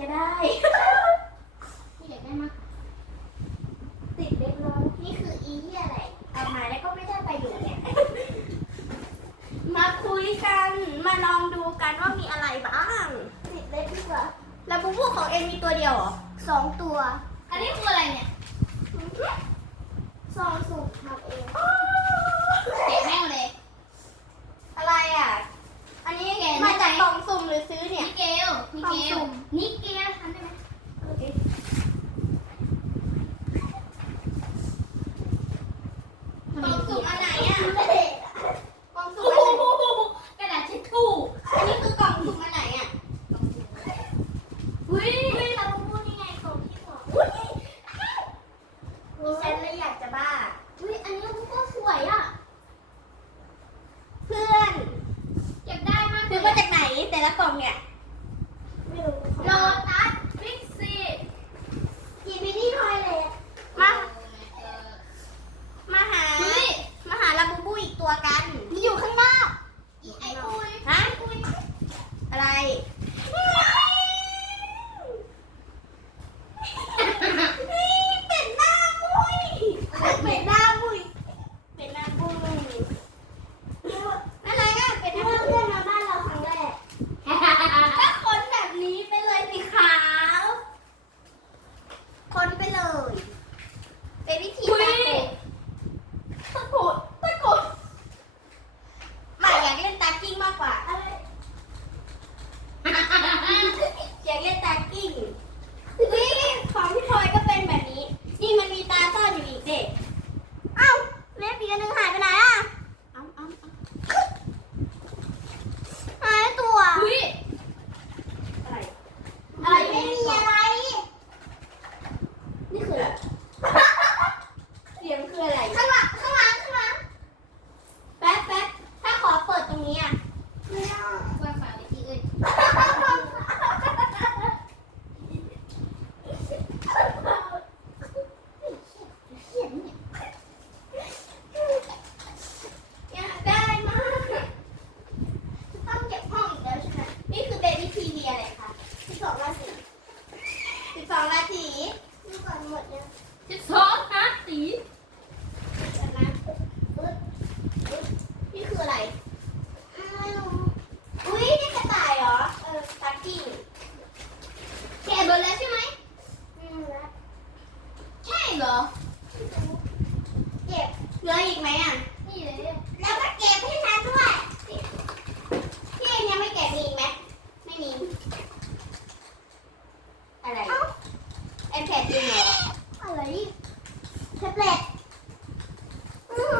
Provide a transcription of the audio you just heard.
จะได้ พี่อยากได้มั้ติดเรียบร้ยนี่คืออีอะไร เอามาแล้วก็ไม่ได้ปรยชน์เนี่ย มาคุยกัน มาลองดูกันว่ามีอะไรบ้าง ติดเล็บดีกว่า แล้วบุ๊บของเอ็มมีตัวเดียวเหรอสองตัว อันนี้คืออะไรเนี่ยซองสุ่มทำเองเก็บแม่งเลย อะไรอะ อันนี้ไงมาจากกล่องสุ่มหรือซื้อเนี่ย ลนิเกลนิเกลทำได้ไหมกล่องสุ่มอันไหนอะกล่องสุ่โอ้มอันไหนโหกระดาษเช็ดทู่อันนี้คือกล่องสุ่มอันไหนอะเฮ้ยเฮ้ยเราพูดยังไงของพี่บอกมีฉันเลยอยากจะบ้าเฮ้ยอันนี้ก็สวยอะ เพื่อนอยากได้มากเลซื้อยมาจากไหนแต่ละกล่องเนี่ยไม่ รู้ โลตัสบิ๊กซี กีบินี่ทอยเลย มา มาหา เฮ้ย มาหาลาบูบูอีกตัวกัน มันอยู่ข้างนอก อีไออุย ฮะ อะไร เป็ดหน้ามุยเป็ดหน้ามุยเป็ดหน้ามุยอะไรอะเป็ดห เพื่ น้า อน มุย เพื่อนมาบ้านเราครั้งแรก ก็คนแบบนี้ไปเลยสิขาว คนไปเลยเป็นวิธีการตะโกนตะโกนหมายอยากเล่นตากิ้งมากกว่า อะไร อยากเล่นตากิ้งนี่ของพี่พลอยก็เป็นแบบนี้ นี่มันมีตาซ่อนอยู่อีกเด็ก เอ้าแม่ปีกอันหนึงหายไปไหนอะ เอ้าเอ้าเอ้า หายตัว เฮ้ย อะไร อะไรไม่มีอะไร นี่ คืออะไรเสียงคืออะไร ข้างหลังข้างหลังข้างหลังแป๊บแป๊บถ้าขอเปิดตรงนี้อะไม่ได้วางฝาไว้ที่อื่นอยากได้มากต้องเก็บห้องอีกแล้วใช่ไหมนี่คือเบบี้ทีวีอะไรคะที่สองรา เหรอ เก็บเหลืออีกไหมอะ นี่เลยแล้วก็เก็บให้ฉัน